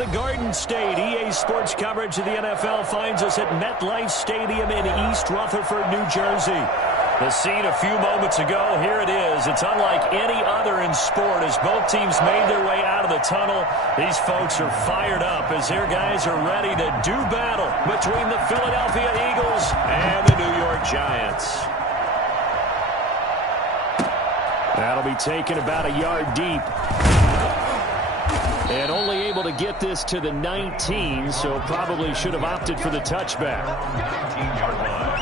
the Garden State. EA Sports coverage of the NFL finds us at MetLife Stadium in East Rutherford, New Jersey. The scene a few moments ago, here it is. It's unlike any other in sport as both teams made their way out of the tunnel. These folks are fired up as their guys are ready to do battle between the Philadelphia Eagles and the New York Giants. That'll be taken about a yard deep. And only able to get this to the 19, so probably should have opted for the touchback. 19-yard line.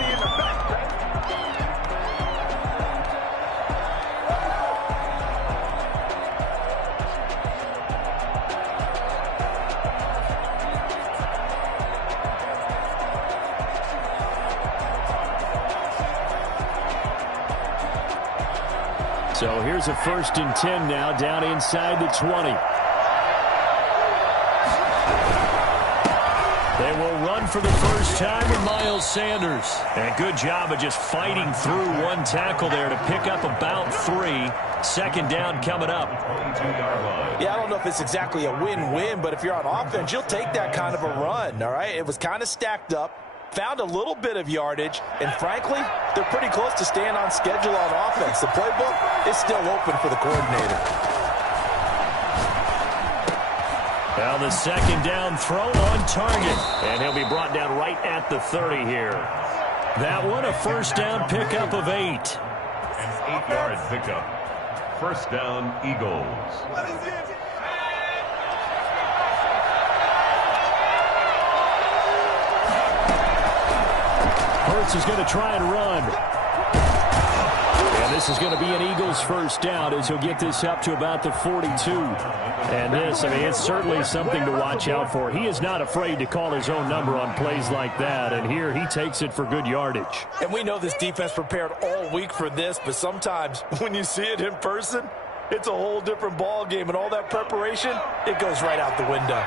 So here's a 1st and 10 now, down inside the 20. They will run for the first time with Miles Sanders. And good job of just fighting through one tackle there to pick up about 3. Second down coming up. Yeah, I don't know if it's exactly a win-win, but if you're on offense, you'll take that kind of a run, all right? It was kind of stacked up. Found a little bit of yardage, and frankly, they're pretty close to staying on schedule on offense. The playbook is still open for the coordinator. Well, the second down throw on target, and he'll be brought down right at the 30 here. That one, a first down pickup of 8. An 8-yard pickup. First down, Eagles. Hurts is going to try and run. And this is going to be an Eagles first down as he'll get this up to about the 42. And this, I mean, it's certainly something to watch out for. He is not afraid to call his own number on plays like that. And here he takes it for good yardage. And we know this defense prepared all week for this, but sometimes when you see it in person, it's a whole different ball game. And all that preparation, it goes right out the window.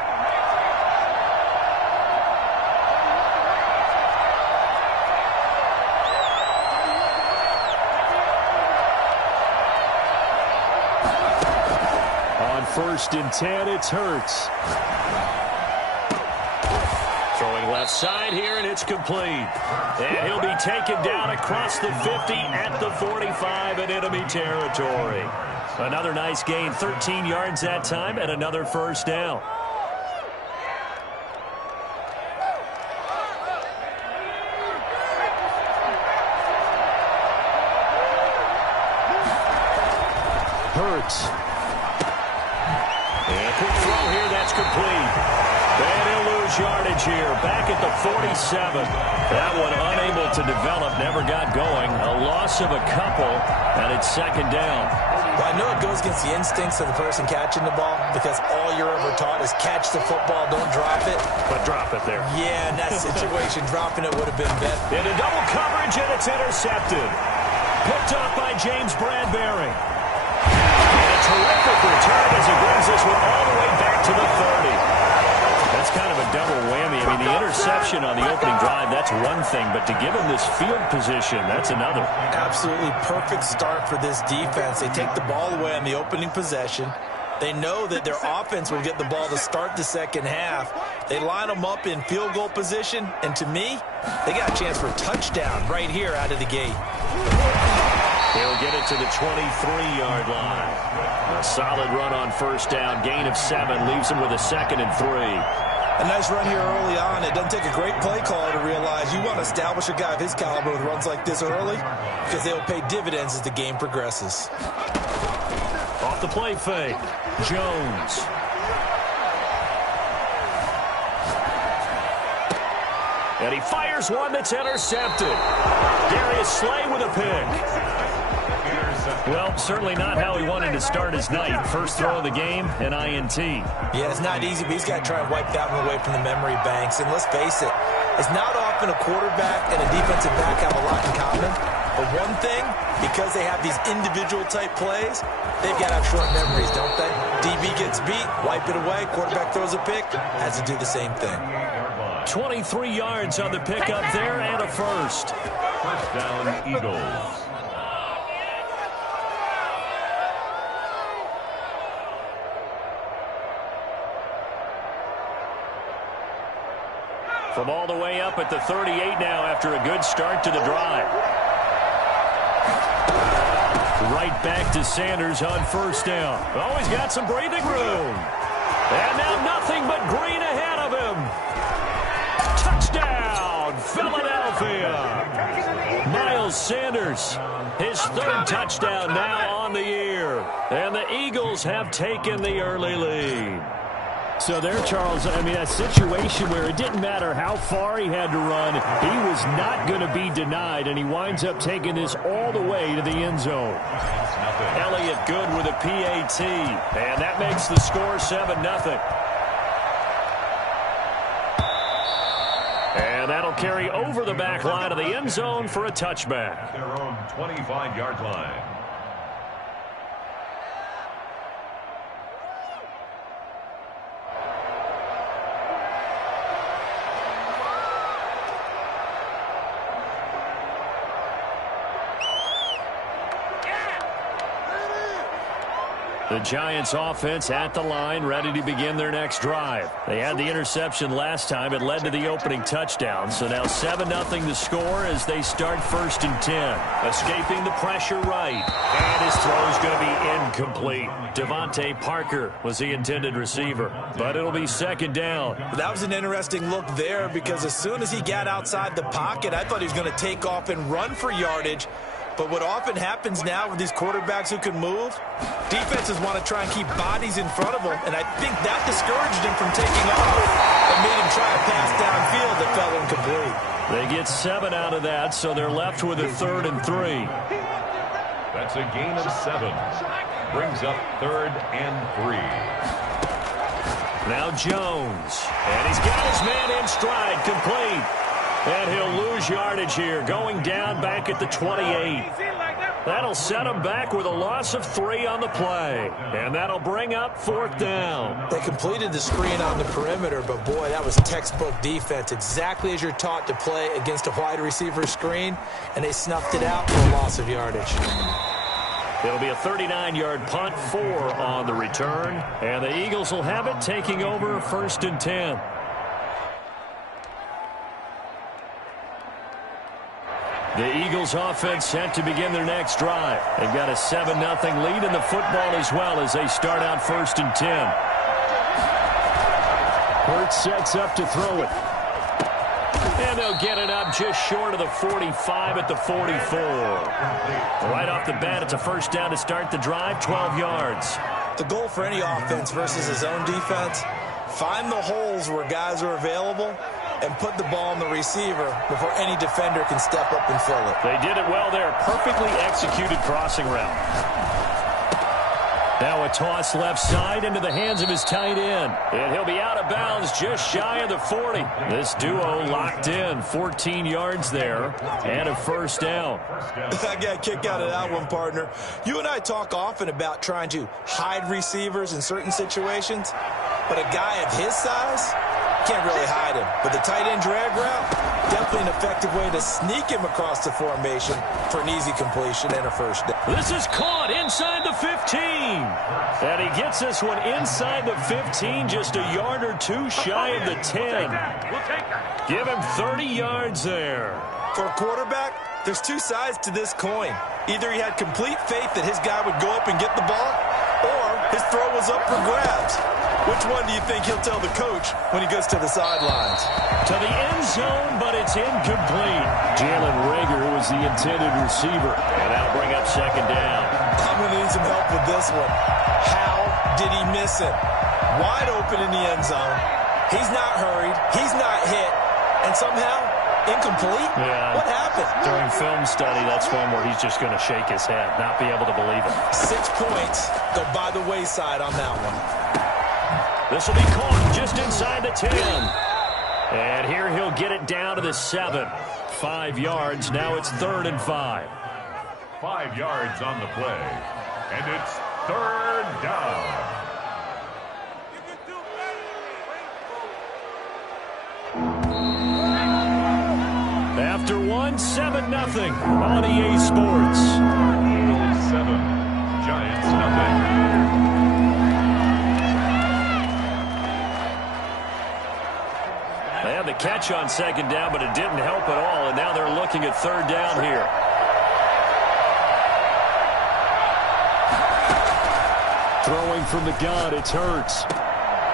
First and 10, it's Hurts. Throwing left side here, and it's complete. And he'll be taken down across the 50 at the 45 in enemy territory. Another nice gain, 13 yards that time, and another first down. Hurts. And a quick throw here, that's complete. And he'll lose yardage here, back at the 47. That one unable to develop, never got going. A loss of a couple, and it's second down. Well, I know it goes against the instincts of the person catching the ball because all you're ever taught is catch the football, don't drop it. But drop it there. Yeah, in that situation, dropping it would have been better. Into double coverage, and it's intercepted. Picked off by James Bradbury. Terrific return as he brings this one all the way back to the 30. That's kind of a double whammy. I mean, the interception on the opening drive, that's one thing, but to give him this field position, that's another. Absolutely perfect start for this defense. They take the ball away on the opening possession. They know that their offense will get the ball to start the second half. They line them up in field goal position, and to me, they got a chance for a touchdown right here out of the gate. He'll get it to the 23-yard line. A solid run on first down. Gain of 7 leaves him with a 2nd and 3. A nice run here early on. It doesn't take a great play caller to realize you want to establish a guy of his caliber with runs like this early because they will pay dividends as the game progresses. Off the play fake. Jones. And he fires one that's intercepted. Darius Slay with a pick. Well, certainly not how he wanted to start his night. First throw of the game, an INT. Yeah, it's not easy, but he's got to try and wipe that one away from the memory banks. And let's face it, it's not often a quarterback and a defensive back have a lot in common. But one thing, because they have these individual type plays, they've got to have short memories, don't they? DB gets beat, wipe it away, quarterback throws a pick, has to do the same thing. 23 yards on the pickup there and a first. First down, Eagles. From all the way up at the 38 now after a good start to the drive. Right back to Sanders on first down. Oh, he's got some breathing room. And now nothing but green ahead of him. Touchdown, Philadelphia. Miles Sanders, his third touchdown now on the year. And the Eagles have taken the early lead. So there, Charles, I mean, a situation where it didn't matter how far he had to run, he was not going to be denied, and he winds up taking this all the way to the end zone. Elliott good with a PAT, and that makes the score 7-0. And that'll carry over the back line of the end zone for a touchback. Their own 25-yard line. The Giants offense at the line, ready to begin their next drive. They had the interception last time. It led to the opening touchdown. So now 7-0 to score as they start 1st and 10. Escaping the pressure right. And his throw is going to be incomplete. Devontae Parker was the intended receiver. But it'll be 2nd down. That was an interesting look there because as soon as he got outside the pocket, I thought he was going to take off and run for yardage. But what often happens now with these quarterbacks who can move, defenses want to try and keep bodies in front of them, and I think that discouraged him from taking off and made him try a pass downfield that fell incomplete. They get 7 out of that, so they're left with a 3rd and 3. That's a gain of 7. Brings up 3rd and 3. Now Jones, and he's got his man in stride, complete. And he'll lose yardage here, going down back at the 28. That'll set him back with a loss of 3 on the play. And that'll bring up 4th down. They completed the screen on the perimeter, but boy, that was textbook defense. Exactly as you're taught to play against a wide receiver screen, and they snuffed it out for a loss of yardage. It'll be a 39-yard punt, 4 on the return. And the Eagles will have it, taking over 1st and 10. The Eagles offense set to begin their next drive. They've got a 7-0 lead in the football as well as they start out 1st and 10. Hurts sets up to throw it. And they'll get it up just short of the 45 at the 44. Right off the bat, it's a 1st down to start the drive, 12 yards. The goal for any offense versus his own defense, find the holes where guys are available and put the ball on the receiver before any defender can step up and fill it. They did it well there. Perfectly executed crossing route. Now a toss left side into the hands of his tight end. And he'll be out of bounds just shy of the 40. This duo locked in. 14 yards there and a 1st down. I got a kick out of that one, partner. You and I talk often about trying to hide receivers in certain situations, but a guy of his size can't really hide him. But the tight end drag route, definitely an effective way to sneak him across the formation for an easy completion and a 1st down. This is caught inside the 15. And he gets this one inside the 15, just a yard or 2 shy of the 10. Give him 30 yards there. For a quarterback, there's 2 sides to this coin. Either he had complete faith that his guy would go up and get the ball, or his throw was up for grabs. Which one do you think he'll tell the coach when he goes to the sidelines? To the end zone, but it's incomplete. Jalen Reagor was the intended receiver. And that'll bring up 2nd down. I'm going to need some help with this one. How did he miss him? Wide open in the end zone. He's not hurried. He's not hit. And somehow, incomplete? Yeah. What happened? During film study, that's one where he's just going to shake his head, not be able to believe it. 6 points go by the wayside on that one. This will be caught just inside the 10. And here he'll get it down to the 7. 5 yards. Now it's 3rd and 5. 5 yards on the play. And it's 3rd down. After 1, 7-0 on EA Sports. Eagles 7, Giants 0. They have the catch on second down, but it didn't help at all, and now they're looking at third down here. Throwing from the gun, it's Hurts.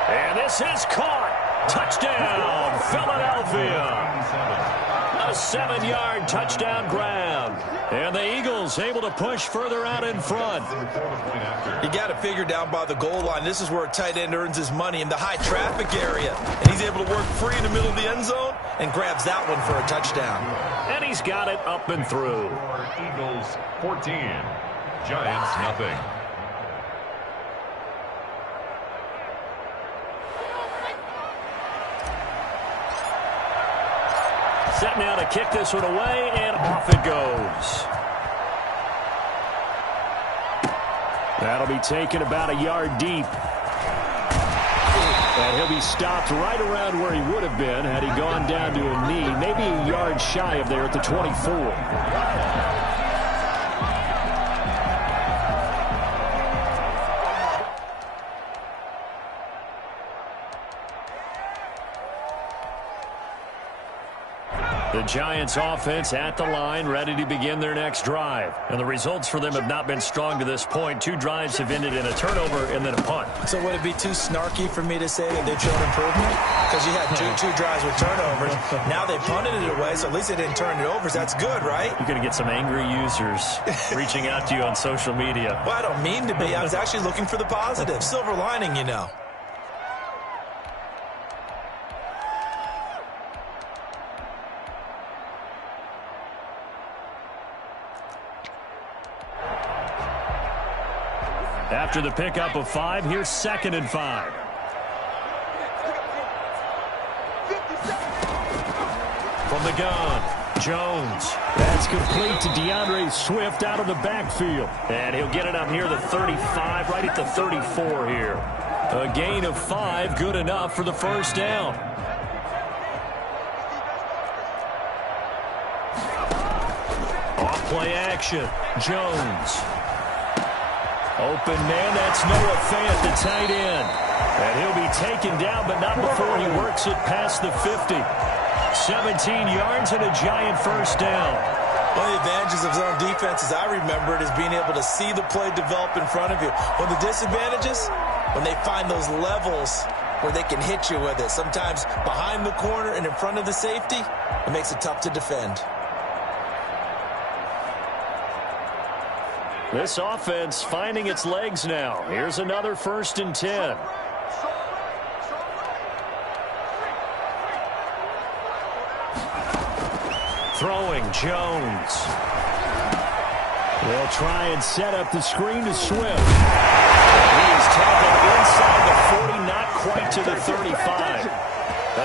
And this is caught. Touchdown, Philadelphia. A 7-yard touchdown grab. And the Eagles able to push further out in front. You got to figure down by the goal line. This is where a tight end earns his money in the high traffic area. And he's able to work free in the middle of the end zone and grabs that one for a touchdown. And he's got it up and through. Eagles 14, Giants nothing. Set now to kick this one away, and off it goes. That'll be taken about a yard deep. And he'll be stopped right around where he would have been had he gone down to a knee, maybe a yard shy of there at the 24. The Giants offense at the line, ready to begin their next drive. And the results for them have not been strong to this point. 2 drives have ended in a turnover and then a punt. So would it be too snarky for me to say that they've shown improvement? Because you had two drives with turnovers. Now they punted it away, so at least they didn't turn it over. So that's good, right? You're going to get some angry users reaching out to you on social media. Well, I don't mean to be. I was actually looking for the positive. Silver lining, you know. After the pickup of 5, here's 2nd and 5. From the gun, Jones. That's complete to DeAndre Swift out of the backfield. And he'll get it up near the 35, right at the 34 here. A gain of 5, good enough for the first down. Off play action, Jones. Open man, that's Noah Fant, the tight end. And he'll be taken down, but not before he works it past the 50. 17 yards and a Giant first down. One of the advantages of zone defense, as I remember it, is being able to see the play develop in front of you. One of the disadvantages, when they find those levels where they can hit you with it, sometimes behind the corner and in front of the safety, it makes it tough to defend. This offense finding its legs now. Here's another 1st and 10. Throwing, Jones. They'll try and set up the screen to Swift. He is tackled inside the 40, not quite to the 35.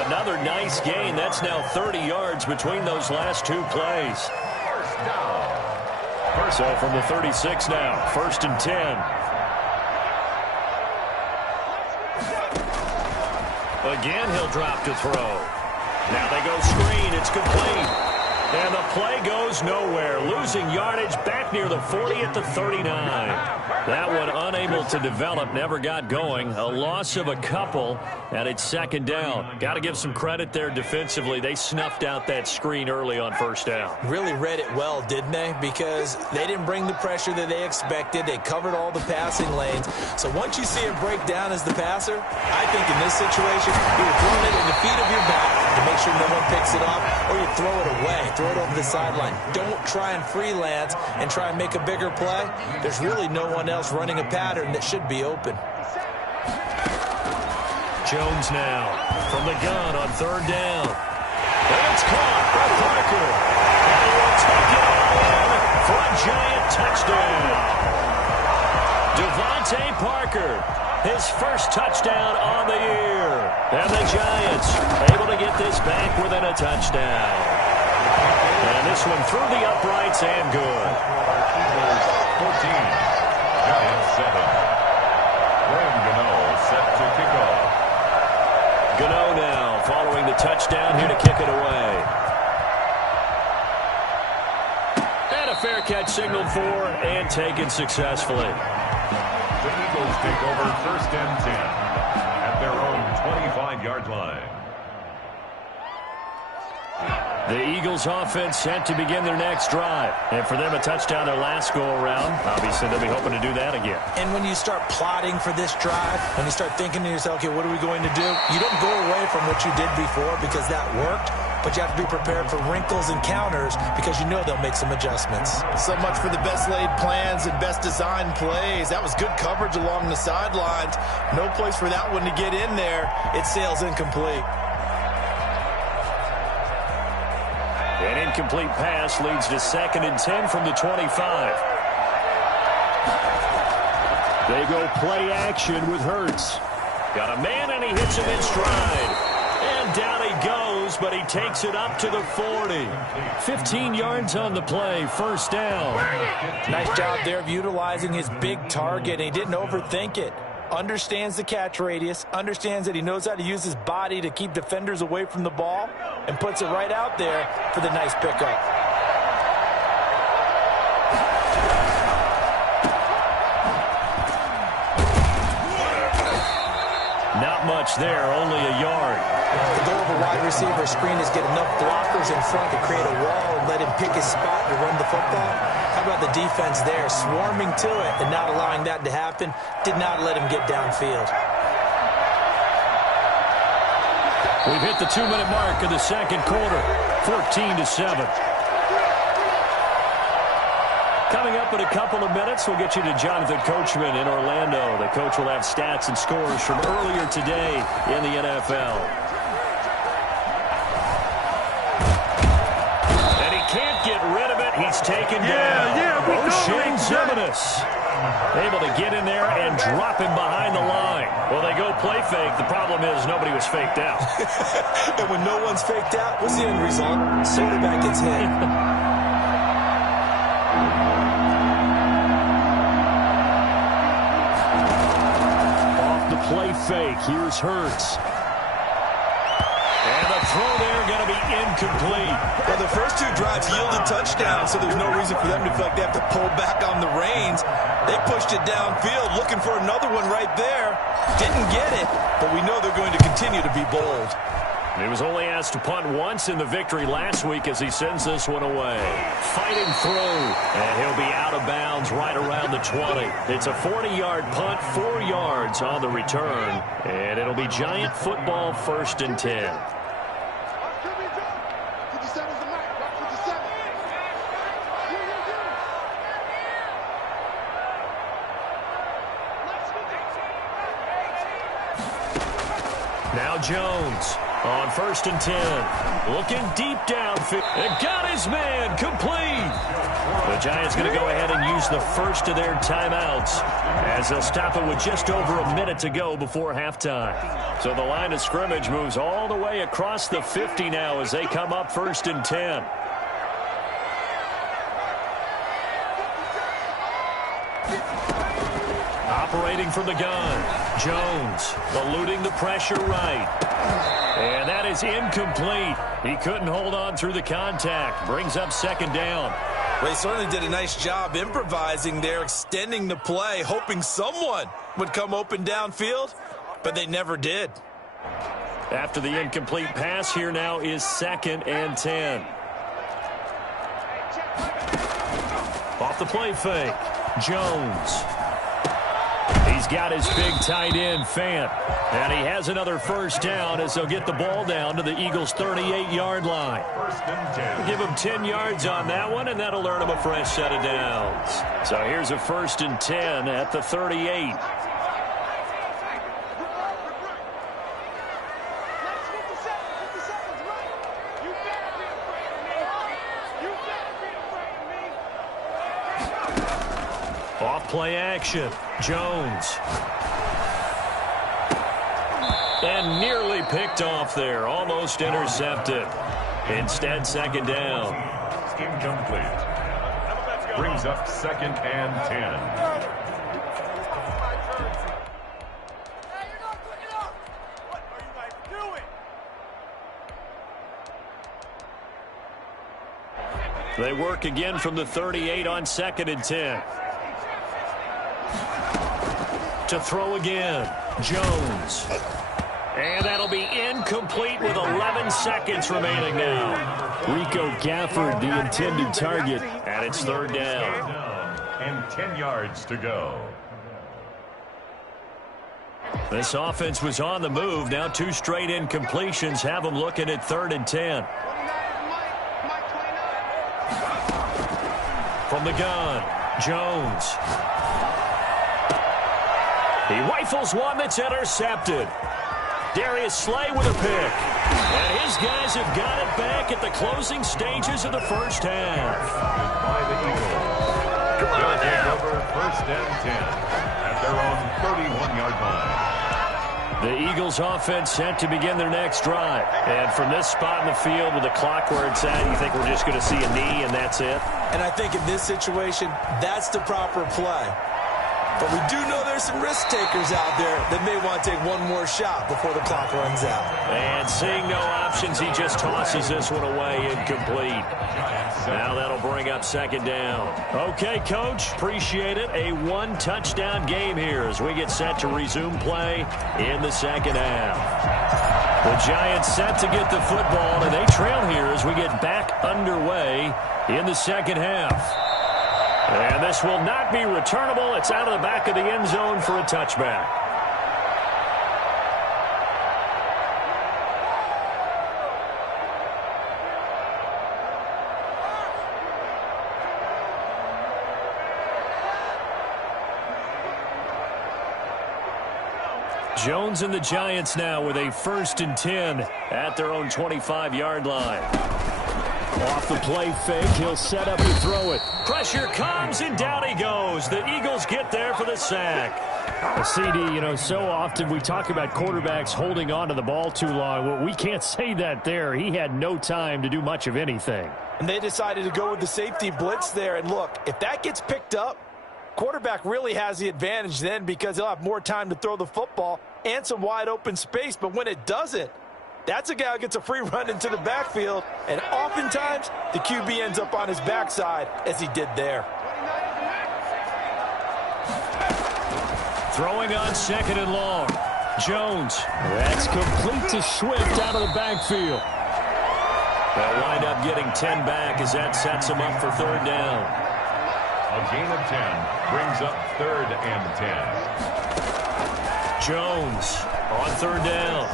Another nice gain. That's now 30 yards between those last 2 plays. First down. So from the 36 now, 1st and 10. Again, he'll drop to throw. Now they go screen. It's complete. And the play goes nowhere. Losing yardage back near the 40 at the 39. That one unable to develop, never got going. A loss of a couple, and it's 2nd down. Got to give some credit there defensively. They snuffed out that screen early on 1st down. Really read it well, didn't they? Because they didn't bring the pressure that they expected. They covered all the passing lanes. So once you see it break down as the passer, I think in this situation, you're throwing it in the feet of your back to make sure no one picks it off, or you throw it away. Throw it over the sideline. Don't try and freelance and try and make a bigger play. There's really no one else running a pattern that should be open. Jones now from the gun on 3rd down. And it's caught by Parker. And he will take it all in for a Giant touchdown. Devontae Parker, his first touchdown on the year. And the Giants able to get this back within a touchdown. And this one through the uprights and good. Eagles 14, Giants 7. Graham Gano set to kick off. Gano now following the touchdown here to kick it away. And a fair catch signaled for and taken successfully. The Eagles take over 1st and 10 at their own 25-yard line. The Eagles offense set to begin their next drive. And for them, a touchdown their last go-around. Obviously, they'll be hoping to do that again. And when you start plotting for this drive, when you start thinking to yourself, okay, what are we going to do? You don't go away from what you did before because that worked, but you have to be prepared for wrinkles and counters because you know they'll make some adjustments. So much for the best laid plans and best designed plays. That was good coverage along the sidelines. No place for that one to get in there. It sails incomplete. An incomplete pass leads to 2nd and 10 from the 25. They go play action with Hurts. Got a man, and he hits him in stride. And down he goes, but he takes it up to the 40. 15 yards on the play, first down. Nice job there of utilizing his big target. He didn't overthink it. Understands the catch radius, understands that he knows how to use his body to keep defenders away from the ball, and puts it right out there for the nice pickup. Not much there, only a yard. The goal of a wide receiver screen is get enough blockers in front to create a wall and let him pick his spot to run the football. How about the defense there, swarming to it and not allowing that to happen? Did not let him get downfield. We've hit the 2-minute mark of the second quarter, 14-7. Coming up in a couple of minutes, we'll get you to Jonathan Coachman in Orlando. The coach will have stats and scores from earlier today in the NFL. And he can't get rid of it. He's taken down. O'Shea Ziminis able to get in there and drop him behind the line. Well, they go play fake. The problem is nobody was faked out. And when no one's faked out, what's the end result? Quarterback gets hit. Play fake. Here's Hurts. And the throw there going to be incomplete. Well, the first two drives yielded touchdowns, so there's no reason for them to feel like they have to pull back on the reins. They pushed it downfield, looking for another one right there. Didn't get it, but we know they're going to continue to be bold. He was only asked to punt once in the victory last week as he sends this one away. Fighting through, and he'll be out of bounds right around the 20. It's a 40-yard punt, 4 yards on the return, and it'll be Giant football, 1st and 10. Now Jones. On 1st and 10, looking deep downfield, and got his man complete. The Giants going to go ahead and use the first of their timeouts as they'll stop it with just over a minute to go before halftime. So the line of scrimmage moves all the way across the 50 now as they come up 1st and 10. Operating from the gun, Jones eluding the pressure right. And that is incomplete. He couldn't hold on through the contact. Brings up 2nd down. Well, he certainly did a nice job improvising there, extending the play, hoping someone would come open downfield, but they never did. After the incomplete pass, here now is 2nd and 10. Off the play fake, Jones. He's got his big tight end, Fant. And he has another first down as they'll get the ball down to the Eagles' 38-yard line. Give him 10 yards on that one, and that'll earn him a fresh set of downs. So here's a 1st and 10 at the 38. Off play action, Jones. And nearly picked off there, almost intercepted. Instead, 2nd down. Incomplete. Brings up 2nd and 10. They work again from the 38 on 2nd and 10. To throw again, Jones. And that'll be incomplete with 11 seconds remaining now. Rico Gafford, the intended target. And it's third down. And 10 yards to go. This offense was on the move. Now 2 straight incompletions have them looking at 3rd and 10. From the gun, Jones. He rifles one that's intercepted. Darius Slay with a pick. And his guys have got it back at the closing stages of the first half. By the Eagles. They'll take over 1st and 10 at their own 31-yard line. The Eagles offense set to begin their next drive. And from this spot in the field with the clock where it's at, you think we're just going to see a knee and that's it? And I think in this situation, that's the proper play. But we do know there's some risk takers out there that may want to take one more shot before the clock runs out. And seeing no options, he just tosses this one away incomplete. Now that'll bring up 2nd down. Okay, Coach, appreciate it. A 1-touchdown game here as we get set to resume play in the 2nd half. The Giants set to get the football, and they trail here as we get back underway in the 2nd half. And this will not be returnable. It's out of the back of the end zone for a touchback. Jones and the Giants now with a 1st and 10 at their own 25-yard line. Off the play fake, he'll set up and throw it. Pressure comes, and down he goes. The Eagles get there for the sack. CD, so often we talk about quarterbacks holding on to the ball too long. Well, we can't say that there. He had no time to do much of anything. And they decided to go with the safety blitz there. And look, if that gets picked up, quarterback really has the advantage then because he'll have more time to throw the football and some wide open space. But when it doesn't, that's a guy who gets a free run into the backfield, and oftentimes the QB ends up on his backside as he did there. Throwing on 2nd and long. Jones. That's complete to Swift out of the backfield. They'll wind up getting 10 back as that sets them up for 3rd down. A gain of 10 brings up 3rd and 10. Jones on 3rd down.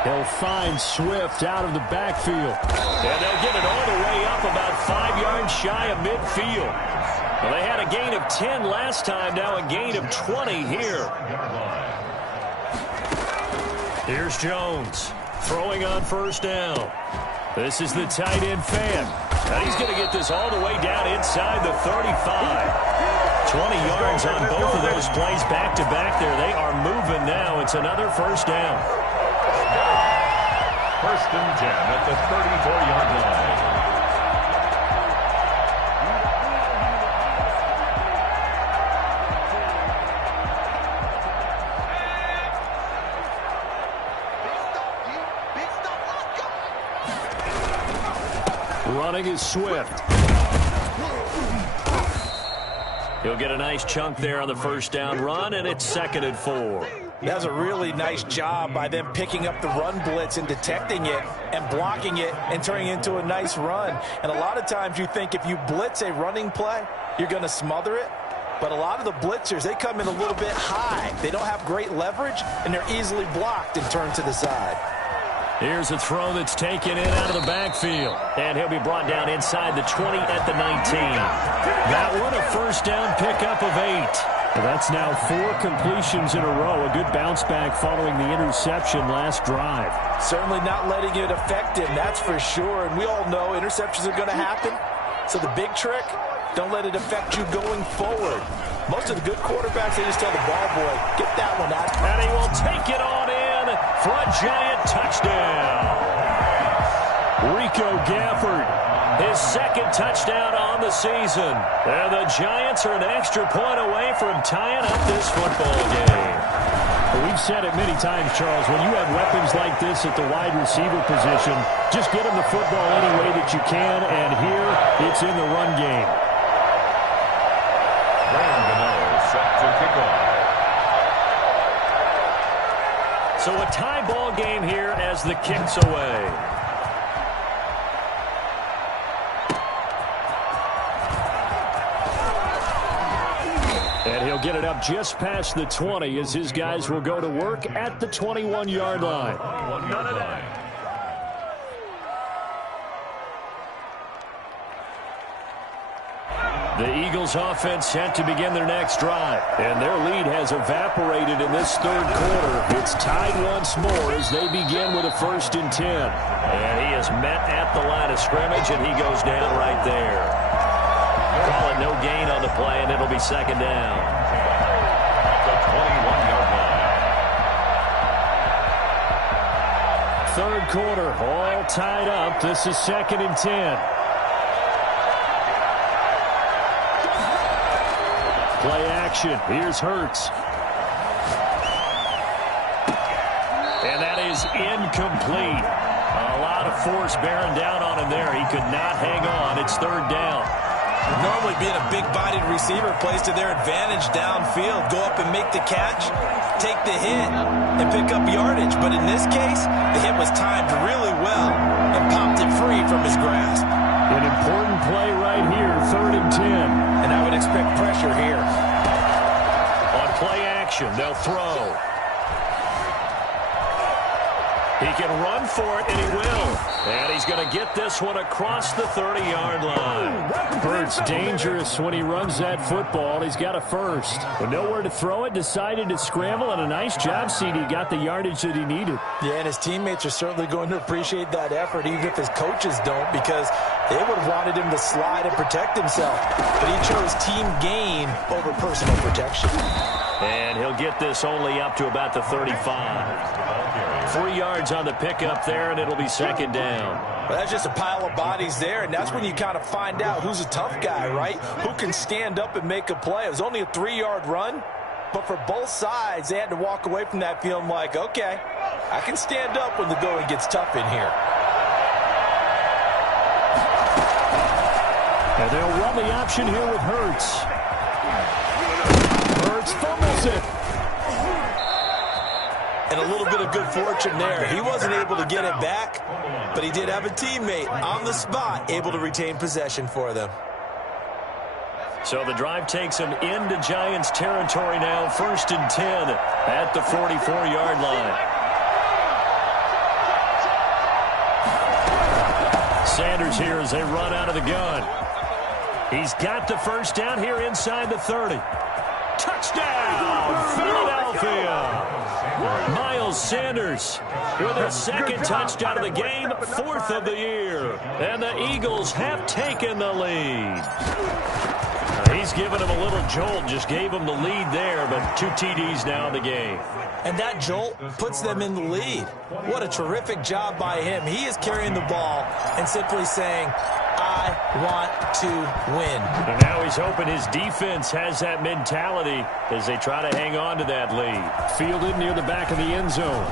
He'll find Swift out of the backfield. And they'll get it all the way up about 5 yards shy of midfield. Well, they had a gain of 10 last time, now a gain of 20 here. Here's Jones throwing on 1st down. This is the tight end fan. And he's going to get this all the way down inside the 35. 20 yards on both of those plays back-to-back there. They are moving now. It's another 1st down. 1st and 10 at the 34-yard line. Running is Swift. He'll get a nice chunk there on the 1st down run, and it's 2nd and 4. That was a really nice job by them picking up the run blitz and detecting it and blocking it and turning it into a nice run. And a lot of times you think if you blitz a running play, you're going to smother it. But a lot of the blitzers, they come in a little bit high. They don't have great leverage, and they're easily blocked and turned to the side. Here's a throw that's taken in out of the backfield. And he'll be brought down inside the 20 at the 19. That one a 1st down pickup of 8. Well, that's now 4 completions in a row. A good bounce back following the interception last drive. Certainly not letting it affect him, that's for sure. And we all know interceptions are going to happen. So the big trick, don't let it affect you going forward. Most of the good quarterbacks, they just tell the ball boy, get that one out. And he will take it on in for a giant touchdown. Rico Gafford, his 2nd touchdown on the season. And the Giants are an extra point away from tying up this football game. Well, we've said it many times, Charles, when you have weapons like this at the wide receiver position, just get them the football any way that you can, and here it's in the run game. Set to kick off. So a tie ball game here as the kick's away. And he'll get it up just past the 20 as his guys will go to work at the 21-yard line. The Eagles offense set to begin their next drive. And their lead has evaporated in this third quarter. It's tied once more as they begin with a 1st and 10. And he is met at the line of scrimmage, and he goes down right there. Call it no gain on the play, and it'll be 2nd down. The 21-yard line. Third quarter, all tied up. This is 2nd and 10. Play action. Here's Hurts. And that is incomplete. A lot of force bearing down on him there. He could not hang on. It's 3rd down. Normally being a big-bodied receiver plays to their advantage downfield. Go up and make the catch, take the hit, and pick up yardage. But in this case, the hit was timed really well and popped it free from his grasp. An important play right here, 3rd and 10. And I would expect pressure here. On play action, they'll throw. He can run for it, and he will. And he's going to get this one across the 30-yard line. Hurts dangerous when he runs that football. He's got a first. But nowhere to throw it, decided to scramble, and a nice job, CD. Got the yardage that he needed. Yeah, and his teammates are certainly going to appreciate that effort, even if his coaches don't, because they would have wanted him to slide and protect himself. But he chose team gain over personal protection. And he'll get this only up to about the 35. 3 yards on the pickup there, and it'll be 2nd down. Well, that's just a pile of bodies there, and that's when you kind of find out who's a tough guy, right? Who can stand up and make a play. It was only a 3-yard run, but for both sides, they had to walk away from that feeling like, okay, I can stand up when the going gets tough in here. And they'll run the option here with Hurts. Hurts fumbles it. And a little bit of good fortune there. He wasn't able to get it back, but he did have a teammate on the spot able to retain possession for them. So the drive takes him into Giants territory now. 1st and 10 at the 44-yard line. Sanders here as they run out of the gun. He's got the first down here inside the 30. Touchdown, Philadelphia! Miles Sanders with a 2nd touchdown of the game, 4th of the year. And the Eagles have taken the lead. He's given him a little jolt, just gave him the lead there, but 2 TDs now in the game. And that jolt puts them in the lead. What a terrific job by him. He is carrying the ball and simply saying, I want to win. And now he's hoping his defense has that mentality as they try to hang on to that lead. Fielded near the back of the end zone.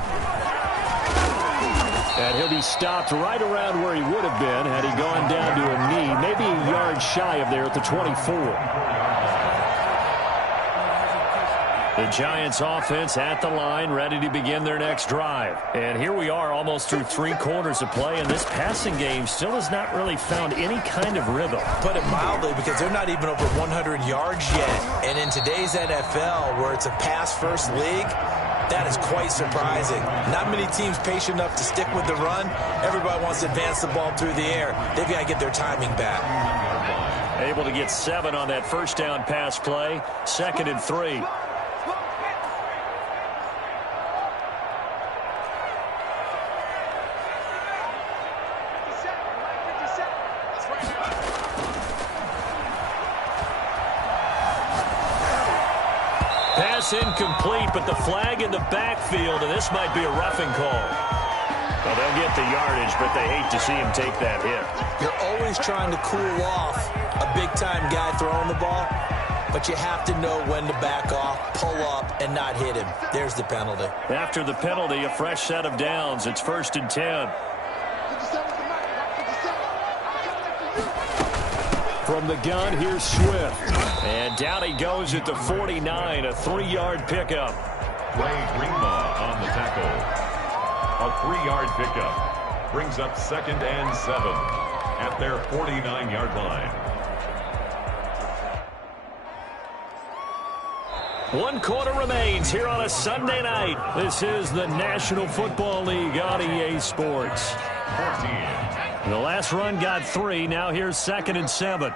And he'll be stopped right around where he would have been had he gone down to a knee, maybe a yard shy of there at the 24. The Giants offense at the line, ready to begin their next drive. And here we are almost through 3 quarters of play, and this passing game still has not really found any kind of rhythm. Put it mildly, because they're not even over 100 yards yet. And in today's NFL, where it's a pass-first league, that is quite surprising. Not many teams patient enough to stick with the run. Everybody wants to advance the ball through the air. They've got to get their timing back. Able to get 7 on that first down pass play. 2nd and 3. Pass incomplete, but the flag in the backfield, and this might be a roughing call. Well, they'll get the yardage, but they hate to see him take that hit. You're always trying to cool off a big-time guy throwing the ball, but you have to know when to back off, pull up, and not hit him. There's the penalty. After the penalty, a fresh set of downs. It's 1st and 10. From the gun, here's Swift. And down he goes at the 49, a 3-yard pickup. Ray Greenlaw on the tackle. A 3-yard pickup brings up 2nd and 7 at their 49-yard line. 1 quarter remains here on a Sunday night. This is the National Football League on EA Sports. 14. The last run got 3. Now here's 2nd and 7.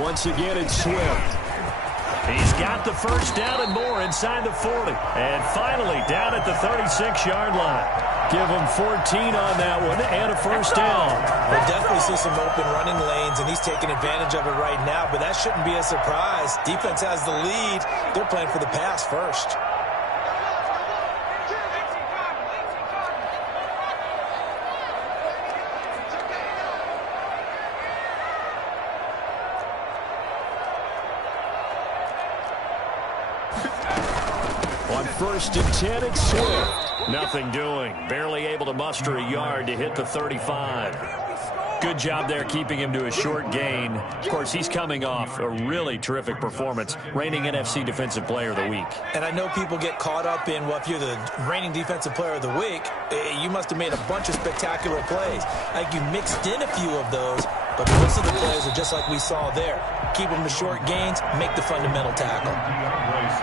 Once again, it's Swift. He's got the first down and more inside the 40. And finally, down at the 36-yard line. Give him 14 on that one and a first down. They definitely see some open running lanes, and he's taking advantage of it right now, but that shouldn't be a surprise. Defense has the lead. They're playing for the pass first. On 1st and 10, it's Swift. Nothing doing. Barely able to muster a yard to hit the 35. Good job there keeping him to a short gain. Of course, he's coming off a really terrific performance, reigning NFC Defensive Player of the Week. And I know people get caught up in, well, if you're the reigning Defensive Player of the Week, you must have made a bunch of spectacular plays. Like you mixed in a few of those, but most of the plays are just like we saw there. Keep them to short gains, make the fundamental tackle.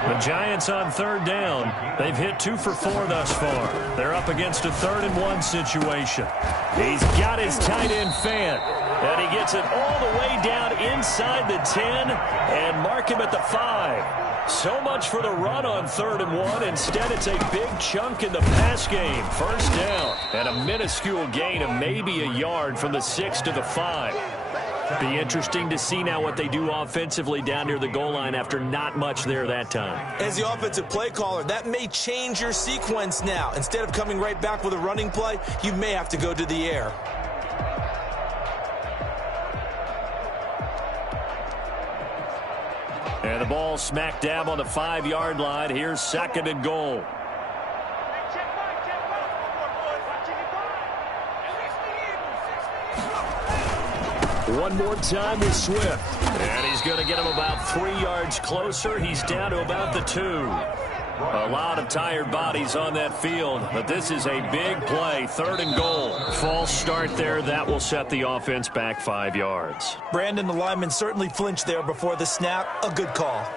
The Giants on 3rd down. They've hit 2 for 4 thus far. They're up against a 3rd and 1 situation. He's got his tight end fan, and he gets it all the way down inside the 10 and mark him at the 5. So much for the run on 3rd and 1. Instead, it's a big chunk in the pass game. First down and a minuscule gain of maybe a yard from the 6 to the 5. Be interesting to see now what they do offensively down near the goal line after not much there that time. As the offensive play caller, that may change your sequence now. Instead of coming right back with a running play, you may have to go to the air. And the ball smack dab on the 5-yard line. Here's 2nd and goal. One more time with Swift. And he's going to get him about 3 yards closer. He's down to about the 2. A lot of tired bodies on that field, but this is a big play. 3rd and goal. False start there. That will set the offense back 5 yards. Brandon, the lineman, certainly flinched there before the snap. A good call.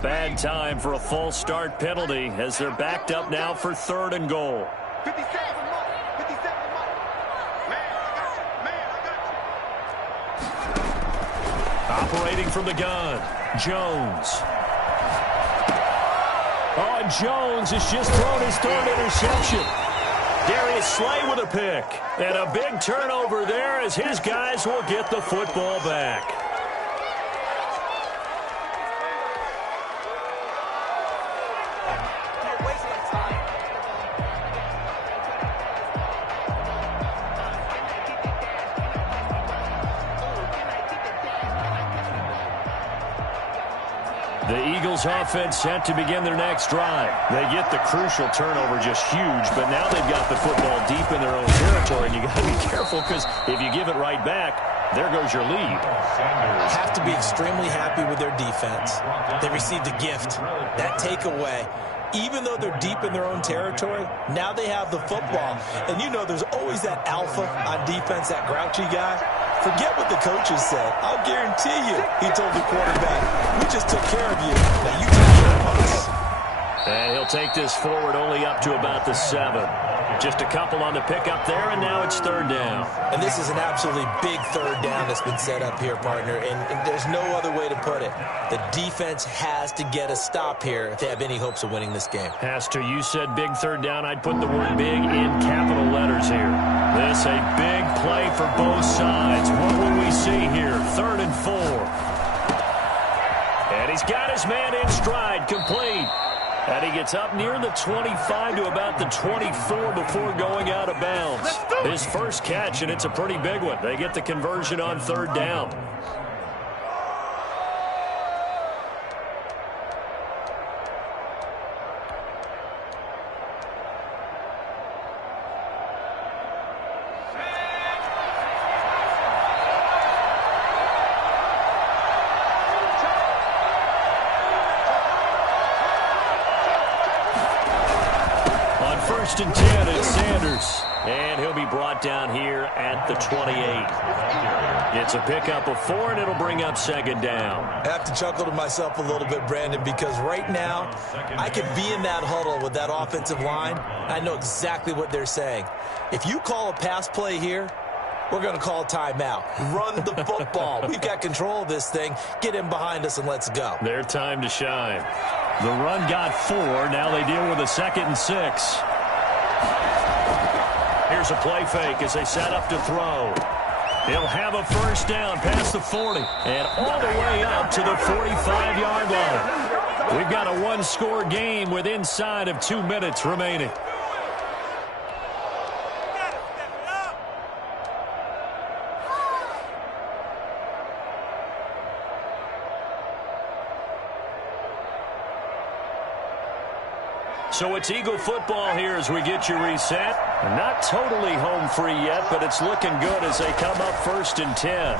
Bad time for a false start penalty as they're backed up now for 3rd and goal. 57. Operating from the gun, Jones. Oh, and Jones has just thrown his 3rd interception. Darius Slay with a pick. And a big turnover there as his guys will get the football back. The Eagles offense set to begin their next drive. They get the crucial turnover just huge, but now they've got the football deep in their own territory, and you got to be careful because if you give it right back, there goes your lead. Have to be extremely happy with their defense. They received a gift, that takeaway. Even though they're deep in their own territory, now they have the football. And you know there's always that alpha on defense, that grouchy guy. Forget what the coaches said. I'll guarantee you, he told the quarterback, we just took care of you. Now you take care of us. And he'll take this forward only up to about the 7. Just a couple on the pickup there, and now it's 3rd down. And this is an absolutely big 3rd down that's been set up here, partner, and there's no other way to put it. The defense has to get a stop here if they have any hopes of winning this game. Has to. You said big 3rd down. I'd put the word big in capital letters here. This a big play for both sides. What will we see here? 3rd and 4. And he's got his man in stride, complete. And he gets up near the 25 to about the 24 before going out of bounds. His first catch, and it's a pretty big one. They get the conversion on 3rd down. first and 10. It's Sanders. And he'll be brought down here at the 28. It's a pickup of 4, and it'll bring up second down. I have to chuckle to myself a little bit, Brandon, because right now I could be in that huddle with that offensive line. I know exactly what they're saying. If you call a pass play here, we're going to call a timeout. Run the football. We've got control of this thing. Get in behind us and let's go. Their time to shine. The run got 4. Now they deal with a 2nd and 6. Here's a play fake as they set up to throw. He'll have a first down past the 40 and all the way up to the 45-yard line. We've got a one-score game with inside of 2 minutes remaining. So it's Eagle football here as we get you reset. Not totally home free yet, but it's looking good as they come up 1st and 10.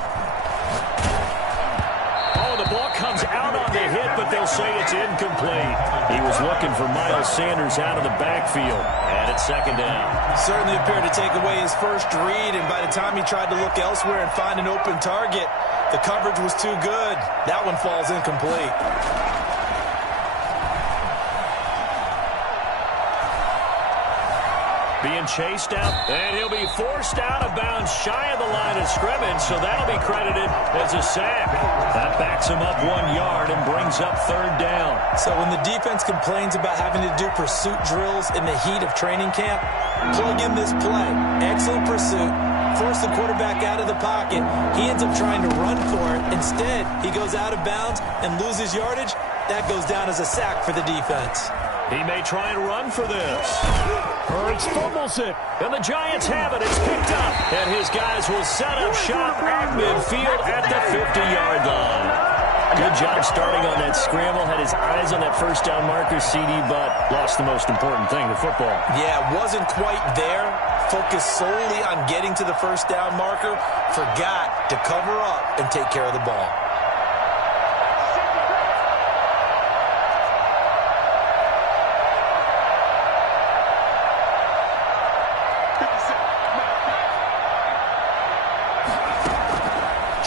Oh, the ball comes out on the hit, but they'll say it's incomplete. He was looking for Miles Sanders out of the backfield, and it's 2nd down. Certainly appeared to take away his first read, and by the time he tried to look elsewhere and find an open target, the coverage was too good. That one falls incomplete. Being chased out, and he'll be forced out of bounds shy of the line of scrimmage, so that'll be credited as a sack. That backs him up 1 yard and brings up 3rd down. So when the defense complains about having to do pursuit drills in the heat of training camp, plug in this play. Excellent pursuit. Force the quarterback out of the pocket. He ends up trying to run for it. Instead, he goes out of bounds and loses yardage. That goes down as a sack for the defense. He may try and run for this. Hurts fumbles it, and the Giants have it. It's picked up, and his guys will set up shop at midfield at the 50-yard line. Good job starting on that scramble. Had his eyes on that first down marker, CD, but lost the most important thing, the football. Yeah, wasn't quite there. Focused solely on getting to the first down marker. Forgot to cover up and take care of the ball.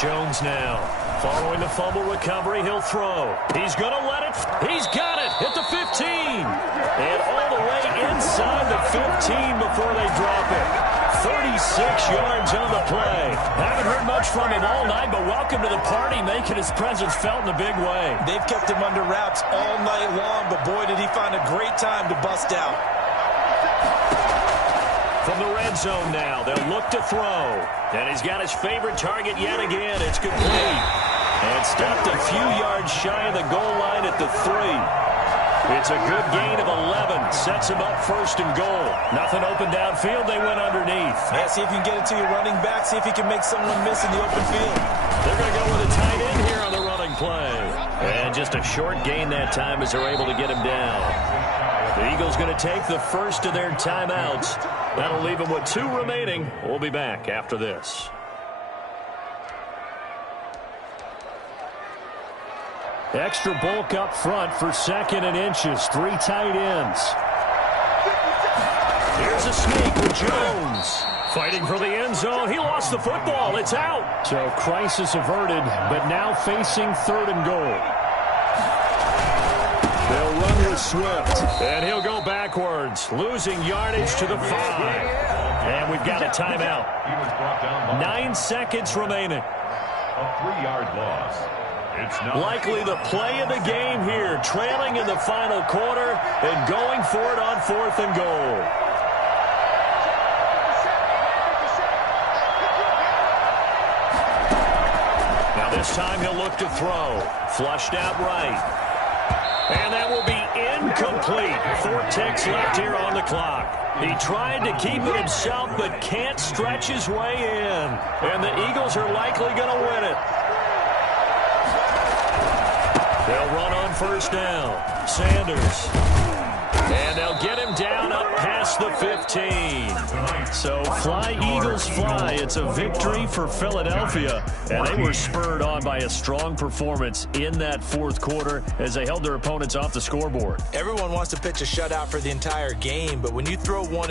Jones now. Following the fumble recovery, he'll throw. He's going to let it. He's got it at the 15. And all the way inside the 15 before they drop it. 36 yards on the play. Haven't heard much from him all night, but welcome to the party, making his presence felt in a big way. They've kept him under wraps all night long, but boy, did he find a great time to bust out. From the red zone now, they'll look to throw. And he's got his favorite target yet again. It's complete. And stopped a few yards shy of the goal line at the 3. It's a good gain of 11. Sets him up 1st and goal. Nothing open downfield. They went underneath. Yeah, see if you can get it to your running back. See if you can make someone miss in the open field. They're going to go with a tight end here on the running play. And just a short gain that time as they're able to get him down. The Eagles going to take the first of their timeouts. That'll leave them with 2 remaining. We'll be back after this. Extra bulk up front for 2nd and inches. 3 tight ends. Here's a sneak with Jones. Fighting for the end zone. He lost the football. It's out. So crisis averted, but now facing 3rd and goal. They'll run with Swift, and he'll go backwards, losing yardage to the 5. And we've got a timeout. 9 seconds remaining. A 3-yard loss. It's not likely the play of the game here, trailing in the final quarter and going for it on 4th and goal. Now this time he'll look to throw. Flushed out right. And that will be incomplete. 4 ticks left here on the clock. He tried to keep it himself, but can't stretch his way in. And the Eagles are likely going to win it. They'll run on 1st down. Sanders. And they'll get him down up past the 15. So fly, Eagles, fly. It's a victory for Philadelphia. And they were spurred on by a strong performance in that fourth quarter as they held their opponents off the scoreboard. Everyone wants to pitch a shutout for the entire game, but when you throw one